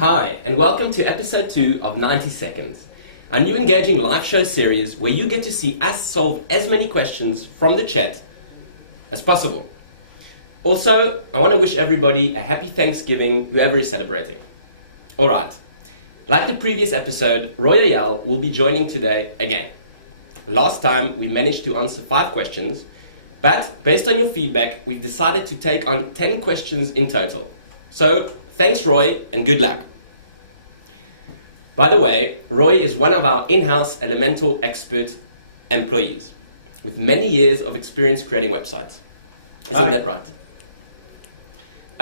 Hi, and welcome to episode 2 of 90 Seconds, a new engaging live show series where you get to see us solve as many questions from the chat as possible. Also, I want to wish everybody a happy Thanksgiving, whoever is celebrating. Alright, like the previous episode, Roy Ayal will be joining today again. Last time we managed to answer 5 questions, but based on your feedback, we've decided to take on 10 questions in total. So, thanks Roy, and good luck. By the way, Roy is one of our in-house Elementor expert employees, with many years of experience creating websites. Isn't that right?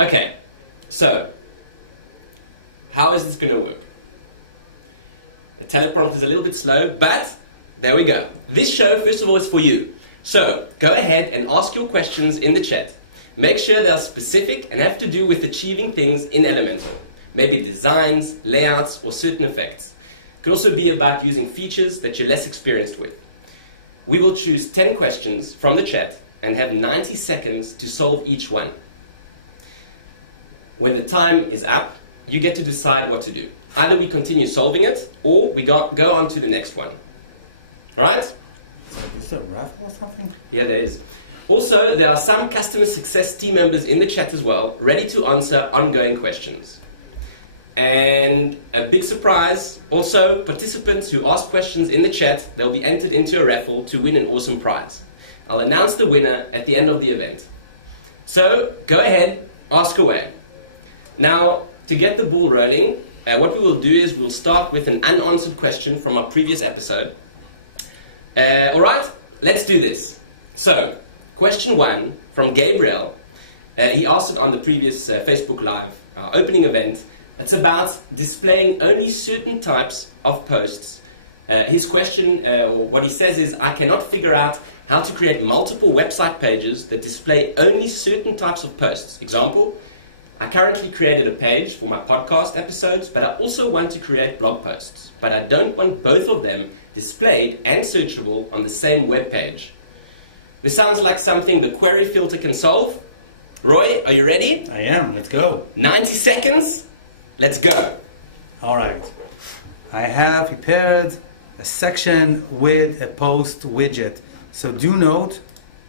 Okay, so, how is this going to work? The teleprompter is a little bit slow, but there we go. This show, first of all, is for you. So, go ahead and ask your questions in the chat. Make sure they are specific and have to do with achieving things in Elementor. Maybe designs, layouts, or certain effects. It could also be about using features that you're less experienced with. We will choose 10 questions from the chat and have 90 seconds to solve each one. When the time is up, you get to decide what to do. Either we continue solving it, or we go on to the next one. Alright? Is there a raffle or something? Yeah, there is. Also, there are some customer success team members in the chat as well, ready to answer ongoing questions. And a big surprise, also participants who ask questions in the chat, they'll be entered into a raffle to win an awesome prize. I'll announce the winner at the end of the event. So, go ahead, ask away. Now, to get the ball rolling, what we will do is we'll start with an unanswered question from our previous episode. Alright, let's do this. So, question 1 from Gabriel. He asked it on the previous Facebook Live, our opening event. It's about displaying only certain types of posts. His question, or what he says is, I cannot figure out how to create multiple website pages that display only certain types of posts. Example, I currently created a page for my podcast episodes, but I also want to create blog posts. But I don't want both of them displayed and searchable on the same web page. This sounds like something the query filter can solve. Roy, are you ready? I am, let's go. 90 seconds, let's go. Alright, I have prepared a section with a post widget. So do note,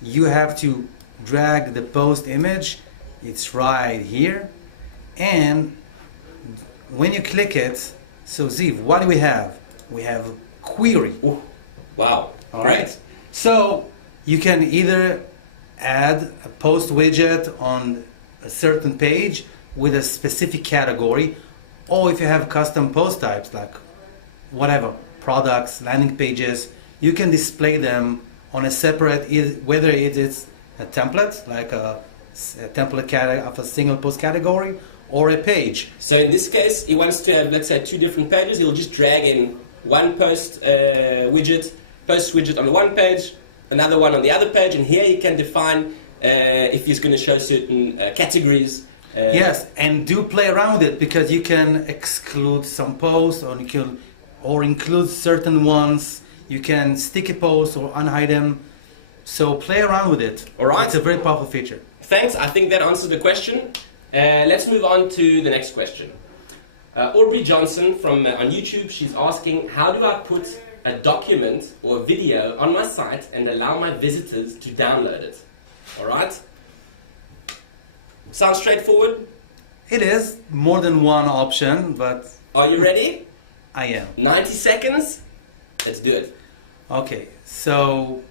you have to drag the post image, it's right here. And when you click it, so Ziv, what do we have? We have query. Ooh, wow, Alright, so you can either add a post widget on a certain page with a specific category, or if you have custom post types like whatever, products, landing pages, you can display them on a separate, whether it is a template, like a template of a single post category, or a page. So in this case, he wants to have, let's say, 2 different pages. He'll just drag in one post widget on the one page, another one on the other page, and here he can define if he's going to show certain categories. Yes, and do play around with it, because you can exclude some posts, or include certain ones. You can stick a post or unhide them. So play around with it. All right. It's a very powerful feature. Thanks. I think that answers the question. Let's move on to the next question. Aubrey Johnson from on YouTube, she's asking, how do I put a document or a video on my site and allow my visitors to download it? Alright? Sounds straightforward? It is more than one option, but... Are you ready? I am. 90 seconds? Let's do it. Okay, so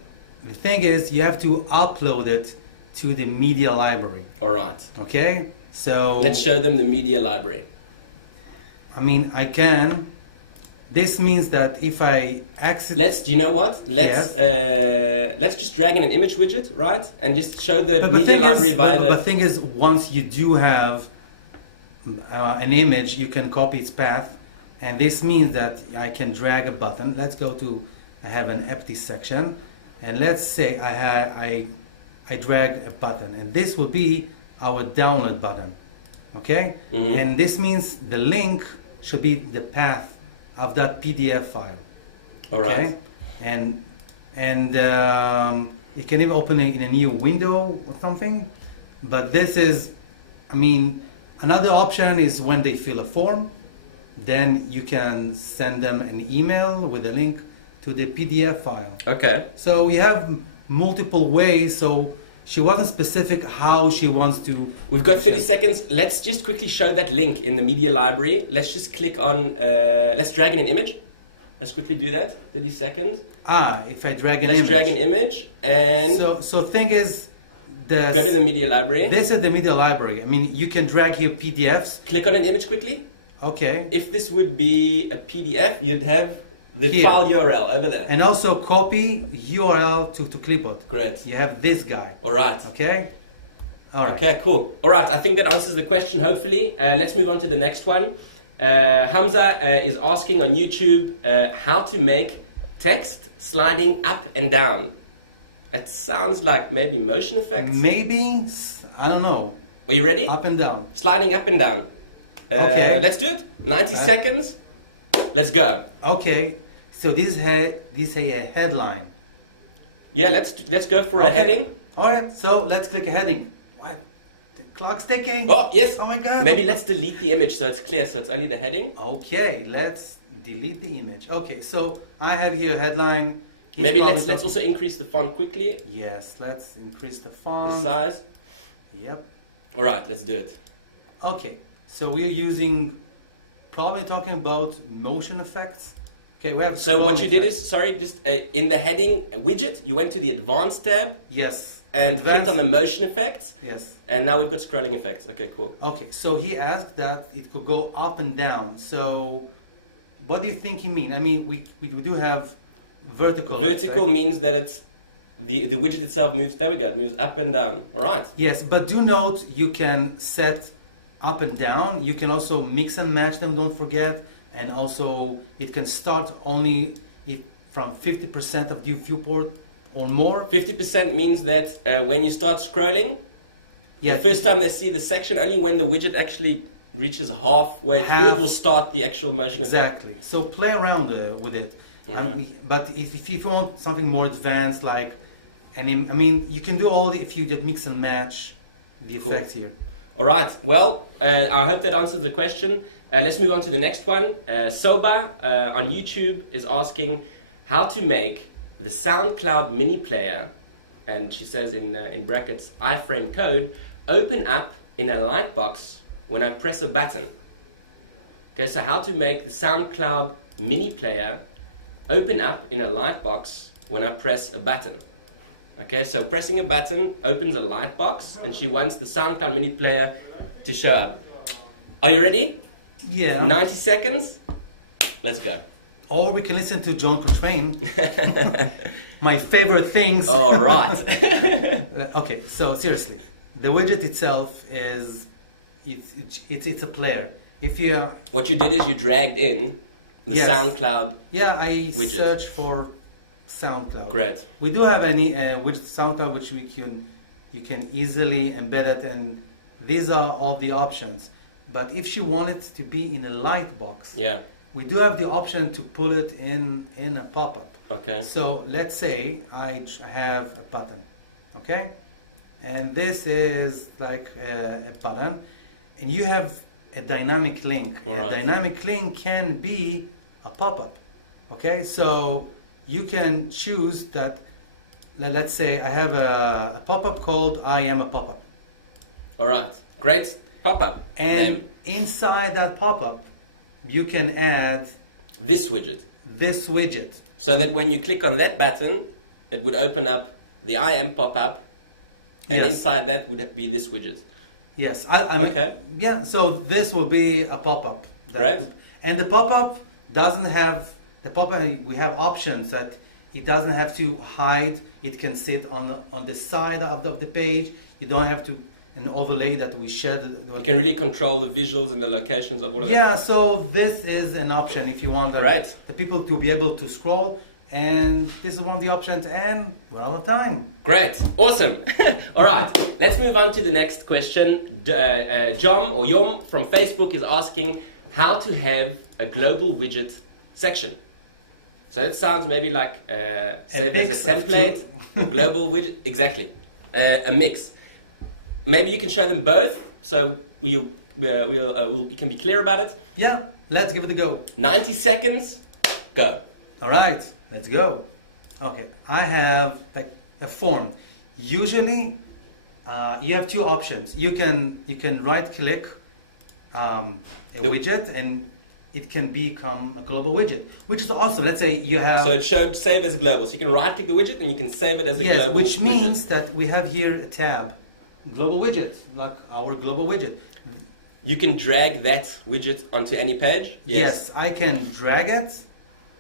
the thing is, you have to upload it to the media library. Alright. Okay? So... Let's show them the media library. I mean, I can. This means that if I do you know what? Let's just drag in an image widget, right? And just show the media library via But the thing is, once you do have an image, you can copy its path. And this means that I can drag a button. Let's go to, I have an empty section. And let's say I drag a button. And this will be our download button. Okay? Mm-hmm. And this means the link should be the path of that PDF file. All right. Okay? And you can even open it in a new window or something. But this is, I mean, another option is when they fill a form. then you can send them an email with a link to the PDF file. Okay. So we have multiple ways. So she wasn't specific how she wants to. We've got 30 seconds. Let's just quickly show that link in the media library. Let's just click on, let's drag in an image. Let's quickly do that. 30 seconds. If I drag an Let's image. drag an image and So thing is, go to the media library. this is the media library. I mean, you can drag here PDFs. Click on an image quickly. Okay. If this would be a PDF, you'd have the Here. file URL over there. And also copy URL to clipboard. Great. You have this guy. All right. Okay. All right. Okay, cool. All right, I think that answers the question, hopefully. Let's move on to the next one. Hamza is asking on YouTube how to make text sliding up and down. It sounds like maybe motion effects. Maybe, I don't know. Are you ready? Up and down. Sliding up and down. Okay. Let's do it. 90 seconds. Let's go. Okay. So this is a headline. Yeah, let's go for a heading. All right. So let's click a heading. What? The clock's ticking. Oh, yes. Oh my God. Maybe let's delete the image so it's clear, so it's only the heading. Okay. Let's delete the image. Okay. So I have here a headline. He's Maybe probably let's also increase the font quickly, Yes. Let's increase the the font. size. Yep. All right, let's do it. Okay. So we're using, probably talking about motion effects. Okay, we have. So what scrolling you did effects. is, sorry, just in the heading widget, you went to the advanced tab Yes. and clicked Advanced- on the motion effects, Yes. and now we've got scrolling effects. Okay, cool. Okay, so he asked that it could go up and down. So, what do you think he mean? I mean, we do have vertical. Vertical means that it's the widget itself moves. There we go. It moves up and down. All right. Yes, but do note you can set up and down. You can also mix and match them. Don't forget, and also it can start only if from 50% of the viewport or more. 50% means that when you start scrolling, Yeah. the first time they see the section, only when the widget actually reaches halfway Half. through, it will start the actual motion. Exactly. So play around with it. Mhm. But if you want something more advanced, like, I mean, you can do all the, if you just mix and match the Cool. effects here. All right. Well, I hope that answers the question. Let's move on to the next one. Soba on YouTube is asking how to make the SoundCloud mini player, and she says in brackets iframe code, open up in a lightbox when I press a button. Okay, so how to make the SoundCloud mini player open up in a lightbox when I press a button. Okay, so pressing a button opens a lightbox, and she wants the SoundCloud mini player to show up. Are you ready? Yeah. 90 seconds. Let's go. Or we can listen to John Coltrane. My favorite things. All right. Okay, so seriously, the widget itself is it's a player. If you What you did is you dragged in the Yes. SoundCloud. I Widget. search for SoundCloud. Great. We do have any widget SoundCloud which you can easily embed it, and these are all the options. But if you want it to be in a lightbox, Yeah. we do have the option to pull it in a pop-up. Okay. So let's say I have a button, okay? And this is like a button, and you have a dynamic link. Alright. A dynamic link can be a pop-up, okay? So you can choose that. Let's say I have a pop-up called I am a pop-up. All right. Great. Pop-up. And Name. inside that pop-up, you can add This widget. this widget. So that when you click on that button, it would open up the I am pop-up, and Yes. inside that would be this widget. Yes, I mean, Okay. yeah. So this will be a pop-up, Right. And the pop-up doesn't have the pop-up. We have options that it doesn't have to hide. It can sit on the side of the page. You don't have to an overlay that we shared. You can really control the visuals and the locations of all of Yeah. So this is an option if you want Right. the people to be able to scroll. And this is one of the options. And we're out of time. Great, awesome. All right, let's move on to the next question. Jom or Yom from Facebook is asking how to have a global widget section. So it sounds maybe like set mix as a of template, two. global widget, exactly, a mix. Maybe you can show them both, so we can be clear about it. Yeah. Let's give it a go. 90 seconds, go. All right, let's go. Okay, I have like a form. Usually, you have two options. You can right-click a widget, and it can become a global widget, which is awesome. Let's say you have. So it showed save as global. So you can right-click the widget and you can save it as a global. Yes, which means that we have here a tab, global widget, like our global widget. You can drag that widget onto any page? Yes, I can drag it,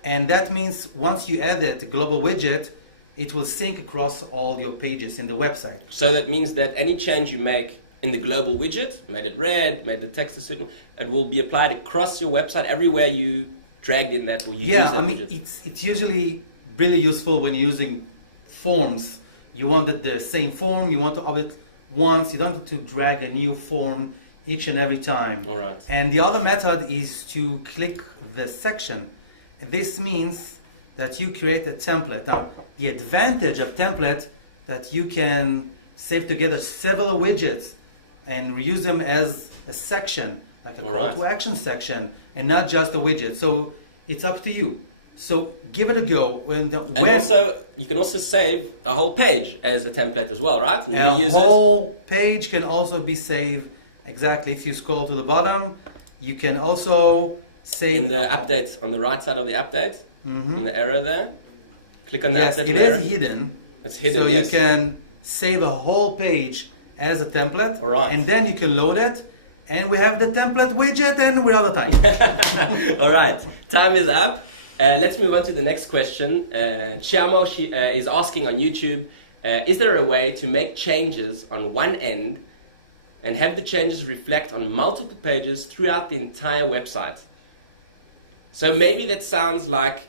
and that means once you add it, global widget, it will sync across all your pages in the website. So that means that any change you make in the global widget, made it red, made the text a certain, it will be applied across your website everywhere you dragged in that or you use that widget. It's usually really useful when you're using forms. You want the same form, you want to update once, you don't have to drag a new form each and every time. All right. And the other method is to click the section. This means that you create a template. Now, the advantage of template that you can save together several widgets and reuse them as a section, like a call to action section, and not just a widget. So it's up to you. So give it a go. Also, you can also save a whole page as a template as well, right? A whole page can also be saved. Exactly. If you scroll to the bottom, you can also save in the updates on the right side of the update, in the arrow there. Click on the yes, update. It is hidden. It's hidden. So yes. you can save a whole page as a template, and then you can load it. And we have the template widget, and we're out of time. All right, time is up. Let's move on to the next question. Chiamo is asking on YouTube, is there a way to make changes on one end and have the changes reflect on multiple pages throughout the entire website? So maybe that sounds like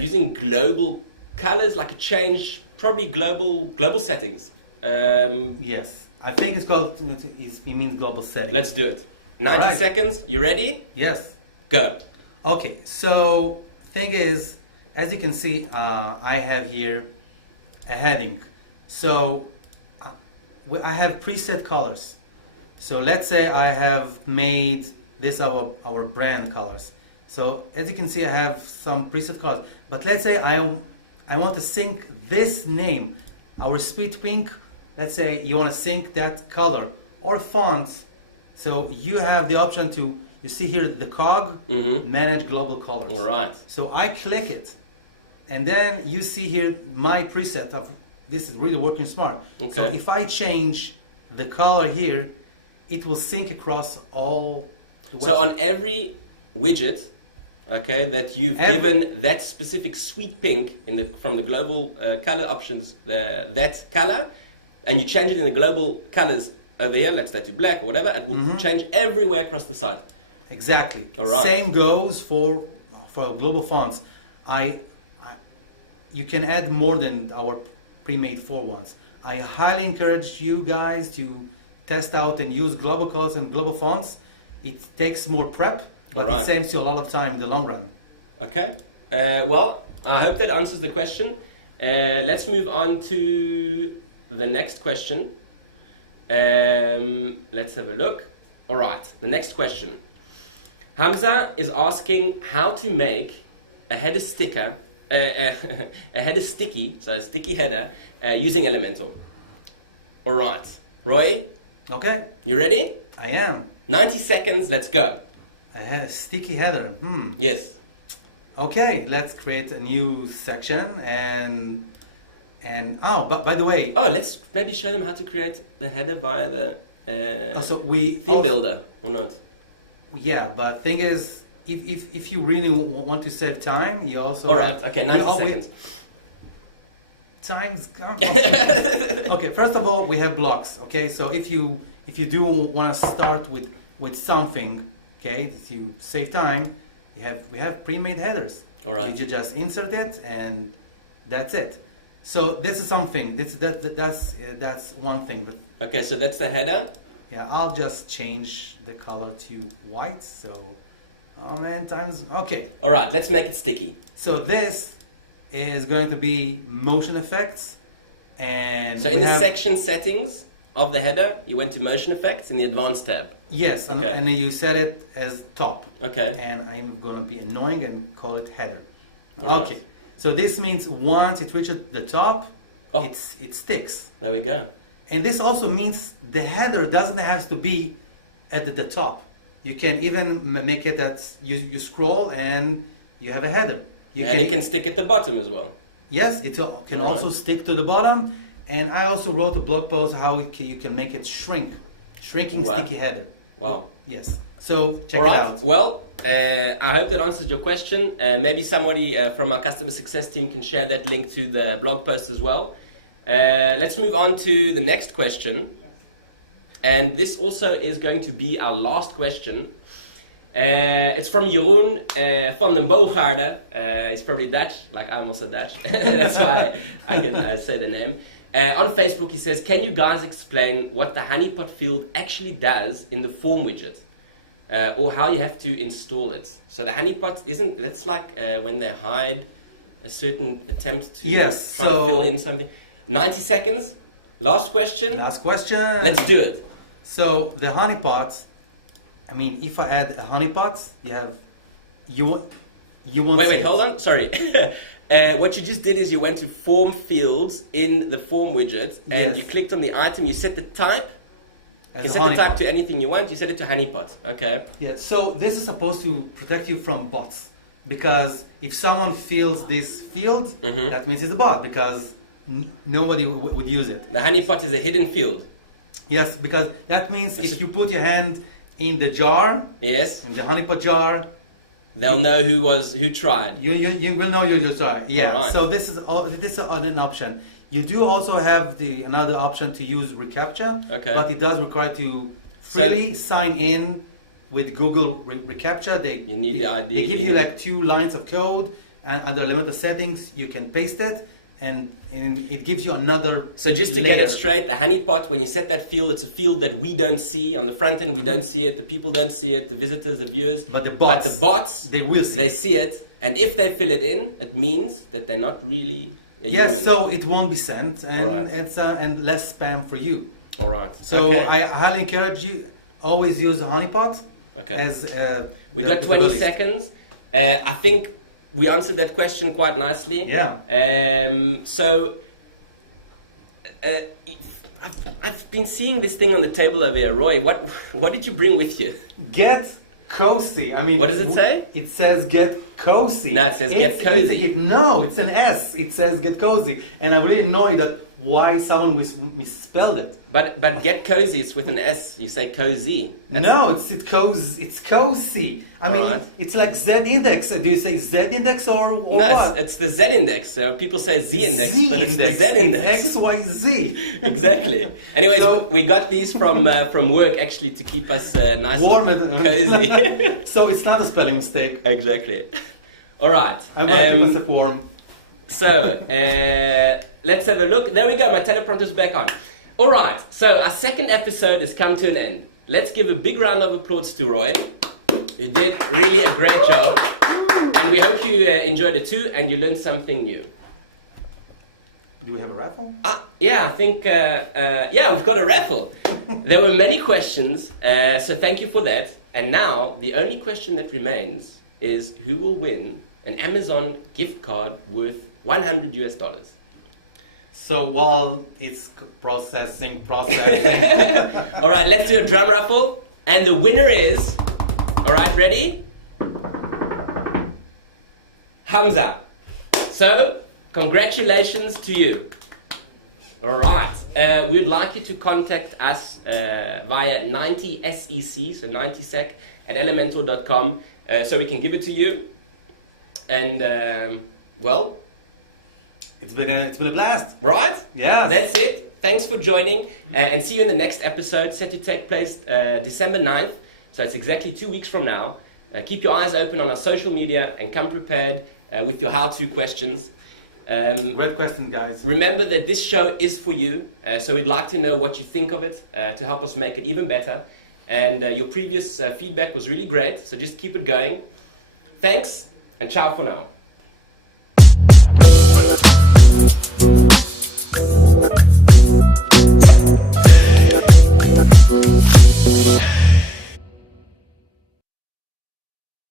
using global colors, like a change, probably global settings. Yes, I think it means global settings. Let's do it. 90 seconds, you ready? Yes. Go. Okay, so thing is, as you can see, I have here a heading. So I have preset colors. So let's say I have made this our brand colors. So as you can see, I have some preset colors. But let's say I want to sync this name, our Sweet Pink. Let's say you want to sync that color or font. So you have the option to, you see here the cog, manage global colors. All right. So I click it, and then you see here my preset of, this is really working smart. Okay. So if I change the color here, it will sync across all the website. So on every widget, okay, that you've given that specific sweet pink from the global color options, that color, and you change it in the global colors over here, let's say to black or whatever, it will change everywhere across the site. Exactly. All right. Same goes for global fonts. You can add more than our pre-made for ones. I highly encourage you guys to test out and use global colors and global fonts. It takes more prep, but it saves you a lot of time in the long run. Okay. Well, I hope that answers the question. Let's move on to the next question. Let's have a look. All right, the next question. Hamza is asking how to make a header sticker, a header sticky, so a sticky header, using Elementor. All right, Roy. Okay. You ready? I am. 90 seconds, let's go. I had a sticky header. Yes. Okay, let's create a new section and oh, but by the way. Oh, let's maybe show them how to create the header via the theme builder or not. Yeah, but thing is, if you really want to save time, you also. All right. Okay. 90 seconds. Time's gone. Okay. First of all, we have blocks. Okay, so if you do want to start with something, okay, to save time, we have pre-made headers. All right. You just insert it and that's it. So this is something. That's one thing. But okay, so that's the header. yeah, I'll just change the color to white. So, oh man, time's okay. All right, let's make it sticky. So this is going to be motion effects, and so in the section settings of the header, you went to motion effects in the advanced tab. Yes, Okay. and then you set it as top. Okay. And I'm gonna be annoying and call it header. Alright. Okay. So this means once it reaches the top, Oh. it sticks. There we go. And this also means the header doesn't have to be at the top. You can even make it that you scroll and you have a header. And it can stick at the bottom as well. Yes, it can Alright. also stick to the bottom. And I also wrote a blog post how you can make it shrinking Wow. sticky header. Wow. Yes. So check All it right. out. Well, I hope that answers your question. Maybe somebody from our customer success team can share that link to the blog post as well. Let's move on to the next question. And this also is going to be our last question. It's from Jeroen van den Boogaarde. He's probably Dutch, like I'm also Dutch. That's why I can say the name. On Facebook he says, can you guys explain what the honeypot field actually does in the form widget? Or how you have to install it. So the honeypot isn't, that's like when they hide a certain attempt to Yes, try to so- fill in something. 90 seconds, last question. Last question. Let's do it. So the honeypot, I mean, if I add a honeypot, you want. Wait, hold on. Sorry. What you just did is you went to form fields in the form widget and Yes. you clicked on the item, you set the type. You can As a set the type honeypot. to anything you want, you set it to honeypot. Okay. Yeah. So this is supposed to protect you from bots, because if someone fills this field, Mhm. that means it's a bot, because nobody would use it. The honeypot is a hidden field. Yes, because that means if you put your hand in the jar, Yes. in the honeypot jar, They'll know who tried. you will know you just are. Yeah. Alright. So this is an option. You do also have another option to use reCAPTCHA, Okay. but it does require to freely sign in with Google reCAPTCHA. You need the ID. They give you like 2 lines of code, and under Elementor settings you can paste it, and it gives you another. So just to layer. get it straight, the honeypot, when you set that field, it's a field that we don't see. On the front end, we don't see it. The people don't see it. The visitors, the viewers. But the bots, But the bots, they will see. they see it. And if they fill it in, it means that they're not really. a Yes, human. so it won't be sent, and Alright. it's and less spam for you. All right. So Okay. I highly encourage you always use the honeypot Okay. as. We the- got the 20 ability. seconds. I think we answered that question quite nicely. Yeah. So I've been seeing this thing on the table over here. Roy, what did you bring with you? Get cozy. I mean, What does it say? It says get cozy. No, it says get cozy. No, it's an S. It says get cozy, and I'm really annoyed that why someone misspelled it. But get cozy, it's with an S. You say cozy. No, it's cozy. I mean, Alright. it's like Z index. Do you say Z index or No, what? it's the Z index. People say Z index, Z but it's index. the Z index. It's X, Y, Z. Exactly. Anyways, So- we got these from work actually to keep us nice Warm and and cozy. So it's not a spelling mistake. Exactly. All right. I'm gonna keep myself warm. So, let's have a look. There we go, my teleprompter's back on. All right, so our second episode has come to an end. Let's give a big round of applause to Roy. You did really a great job. And we hope you enjoyed it too and you learned something new. Do we have a raffle? Yeah, I think, yeah, we've got a raffle. There were many questions, so thank you for that. And now, the only question that remains is who will win an Amazon gift card worth $100 US. So while it's processing. All right, let's do a drum raffle. And the winner is, all right, ready? Hamza. So, congratulations to you. All right. We'd like you to contact us via 90SEC, so 90sec, at elementor.com, so we can give it to you. And, well, It's been a blast. right? Yeah. That's it. Thanks for joining, and see you in the next episode, set to take place December 9th, so it's exactly 2 weeks from now. Keep your eyes open on our social media and come prepared with your how-to questions. Great question, guys. Remember that this show is for you, so we'd like to know what you think of it to help us make it even better. And your previous feedback was really great, so just keep it going. Thanks, and ciao for now.